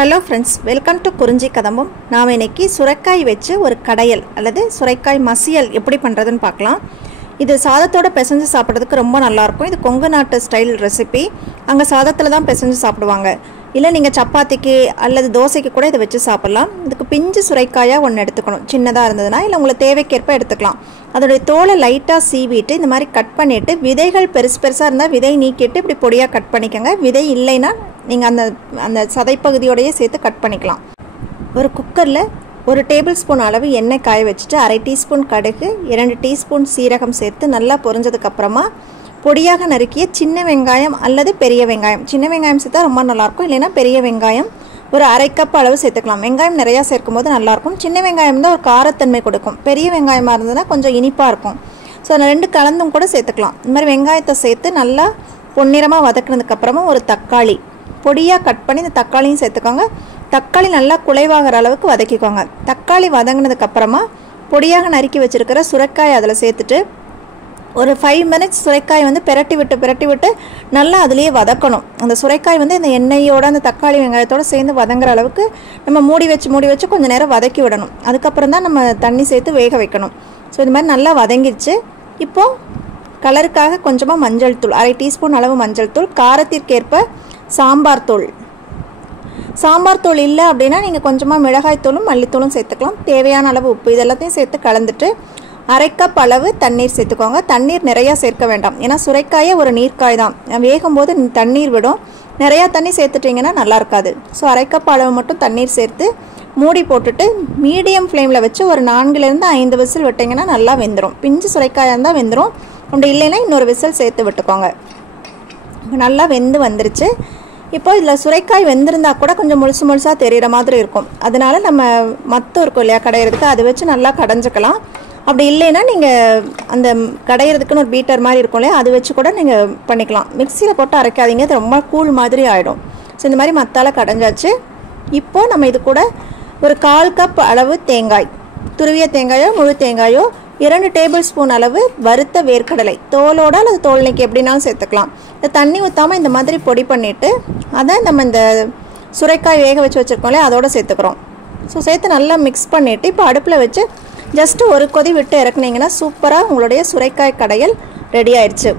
Hello friends, welcome to kurinjikathambam. நாம இன்னைக்கு சுரைக்காய் வெச்சு ஒரு கடயல் அல்லது சுரைக்காய் மசியல் எப்படி பண்றதுன்னு பார்க்கலாம். இது சாதத்தோட பிசைஞ்சு சாப்பிடுறதுக்கு ரொம்ப நல்லா இருக்கும். இது கொங்கு நாட்டு ஸ்டைல் ரெசிபி. அங்க சாதத்துல தான் பிசைஞ்சு சாப்பிடுவாங்க. இல்ல நீங்க சப்பாத்திக்கு அல்லது தோசைக்கு கூட இத வெச்சு சாப்பிடலாம். இதுக்கு பிஞ்சு சுரைக்காயா ஒன்னு எடுத்துக்கணும். சின்னதா இருந்ததுனா இல்ல உங்களுக்கு தேவைக்கேற்ப எடுத்துக்கலாம். அதோட தோலை லைட்டா சீவிட்டு இந்த மாதிரி கட் பண்ணிட்டு விதைகள் பெருசா இருந்தா விதை நீக்கிட்டு இப்படி பொடியா கட் பண்ணிக்கங்க. விதை இல்லைனா நீங்க அந்த சதை பகுதியோடயே சேர்த்து கட் பண்ணிக்கலாம். ஒரு குக்கர்ல 1 டேபிள்ஸ்பூன் அளவு எண்ணெய் காய வச்சிட்டு 1/2 டீஸ்பூன் கடுகு 2 டீஸ்பூன் சீரகம் சேர்த்து நல்லா பொரிஞ்சதுக்கு அப்புறமா பொடியாக நறுக்கிய சின்ன வெங்காயம் அல்லது பெரிய வெங்காயம். சின்ன வெங்காயம் சேர்த்தா ரொம்ப நல்லா இருக்கும். இல்லனா பெரிய வெங்காயம் ஒரு 1/2 கப் அளவு சேர்த்துக்கலாம். வெங்காயம் நிறைய சேர்க்கும்போது நல்லா இருக்கும். சின்ன வெங்காயம் தான் ஒரு காரத்தன்மை கொடுக்கும். பெரிய வெங்காயமா இருந்ததுனா கொஞ்சம் இனிப்பா இருக்கும். சோ அந்த ரெண்டு கலந்தும் கூட சேர்த்துக்கலாம். இந்த மாதிரி வெங்காயத்தை சேர்த்து நல்லா பொன்னிறமா வதக்குனதுக்கு அப்புறமா ஒரு தக்காளி பொடியா கட் பண்ணி இந்த தக்காளியும் சேர்த்துக்கோங்க. தக்காளி நல்லா குழைவாகிற அளவுக்கு வதக்கிக்கோங்க. தக்காளி வதங்கினதுக்கு அப்புறமா பொடியாக நறுக்கி வச்சிருக்கிற சுரைக்காய் அதில் சேர்த்துட்டு ஒரு 5 மினிட்ஸ் சுரைக்காய் வந்து பிரட்டி விட்டு நல்லா அதுலயே வதக்கணும். அந்த சுரைக்காய் வந்து இந்த எண்ணெயோட அந்த தக்காளி வெங்காயத்தோட சேர்ந்து வதங்குற அளவுக்கு நம்ம மூடி வச்சு கொஞ்ச நேரம் வதக்கி விடணும். அதுக்கப்புறம் தான் நம்ம தண்ணி சேர்த்து வேக வைக்கணும். ஸோ இந்த மாதிரி நல்லா வதங்கிடுச்சு. இப்போ கலருக்காக கொஞ்சமாக மஞ்சள் தூள் 1/2 டீஸ்பூன் அளவு மஞ்சள் தூள், காரத்திற்கேற்ப சாம்பார் தூள் இல்லை அப்படின்னா நீங்கள் கொஞ்சமாக மிளகாய் தூளும் மல்லித்தூளும் சேர்த்துக்கலாம். தேவையான அளவு உப்பு இதெல்லாத்தையும் சேர்த்து கலந்துட்டு 1/2 கப் அளவு தண்ணீர் சேர்த்துக்கோங்க. தண்ணீர் நிறையா சேர்க்க வேண்டாம். ஏன்னா சுரைக்காயே ஒரு நீர்க்காய் தான். வேகும்போது தண்ணீர் விடும். நிறையா தண்ணி சேர்த்துட்டிங்கன்னா நல்லா இருக்காது. ஸோ 1/2 கப் அளவு மட்டும் தண்ணீர் சேர்த்து மூடி போட்டுட்டு மீடியம் ஃப்ளேமில் வச்சு ஒரு 4லேருந்து 5 விசில் விட்டிங்கன்னா நல்லா வெந்துடும். பிஞ்சு சுரைக்காயாக இருந்தால் வெந்துடும். அப்படி இல்லைன்னா இன்னொரு விசில் சேர்த்து விட்டுக்கோங்க. நல்லா வெந்து வந்துருச்சு. இப்போ இதில் சுரைக்காய் வெந்திருந்தா கூட கொஞ்சம் முழுசாக தெரிகிற மாதிரி இருக்கும். அதனால நம்ம மத்தம் இருக்கும் இல்லையா கடையிறதுக்கு, அதை வச்சு நல்லா கடைஞ்சிக்கலாம். அப்படி இல்லைன்னா நீங்கள் அந்த கடையிறதுக்குன்னு ஒரு பீட்டர் மாதிரி இருக்கும் இல்லையா, அது வச்சு கூட நீங்கள் பண்ணிக்கலாம். மிக்சியில் போட்டு அரைக்காதீங்க, அது ரொம்ப கூழ் மாதிரி ஆகிடும். ஸோ இந்த மாதிரி மத்தால கடைஞ்சாச்சு. இப்போ நம்ம இது கூட ஒரு 1/4 கப் அளவு தேங்காய், துருவிய தேங்காயோ முழு தேங்காயோ, 2 டேபிள் ஸ்பூன் அளவு வறுத்த வேர்க்கடலை தோலோட அல்லது தோல் நீக்கி எப்படினாலும் சேர்த்துக்கலாம். இந்த தண்ணி ஊற்றாமல் இந்த மாதிரி பொடி பண்ணிவிட்டு அதை நம்ம இந்த சுரைக்காய் வேக வச்சுருக்கோம்ல அதோட சேர்த்துக்கிறோம். ஸோ சேர்த்து நல்லா மிக்ஸ் பண்ணிவிட்டு இப்போ அடுப்பில் வச்சு ஜஸ்ட்டு ஒரு கொதி விட்டு இறக்குனீங்கன்னா சூப்பராக உங்களுடைய சுரைக்காய் கடையல் ரெடி ஆயிடுச்சு.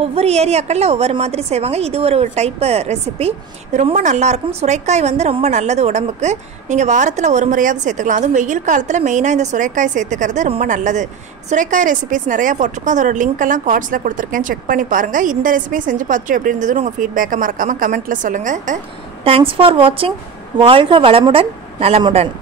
ஒவ்வொரு ஏரியாக்களில் ஒவ்வொரு மாதிரி செய்வாங்க. இது ஒரு டைப்பு ரெசிபி. இது ரொம்ப நல்லாயிருக்கும். சுரைக்காய் வந்து ரொம்ப நல்லது உடம்புக்கு. நீங்கள் வாரத்தில் ஒரு முறையாவது சேர்த்துக்கலாம். அதுவும் வெயில் காலத்தில் மெயினாக இந்த சுரைக்காய் சேர்த்துக்கிறது ரொம்ப நல்லது. சுரைக்காய் ரெசிபிஸ் நிறையா போட்டிருக்கோம். அதோட லிங்க்கெல்லாம் கார்ட்ஸில் கொடுத்துருக்கேன், செக் பண்ணி பாருங்கள். இந்த ரெசிபியை செஞ்சு பார்த்துட்டு எப்படி இருந்ததுன்னு உங்கள் ஃபீட்பேக்கை மறக்காமல் கமெண்ட்டில் சொல்லுங்கள். தேங்க்ஸ் ஃபார் வாட்சிங். வாழ்க வளமுடன் நலமுடன்.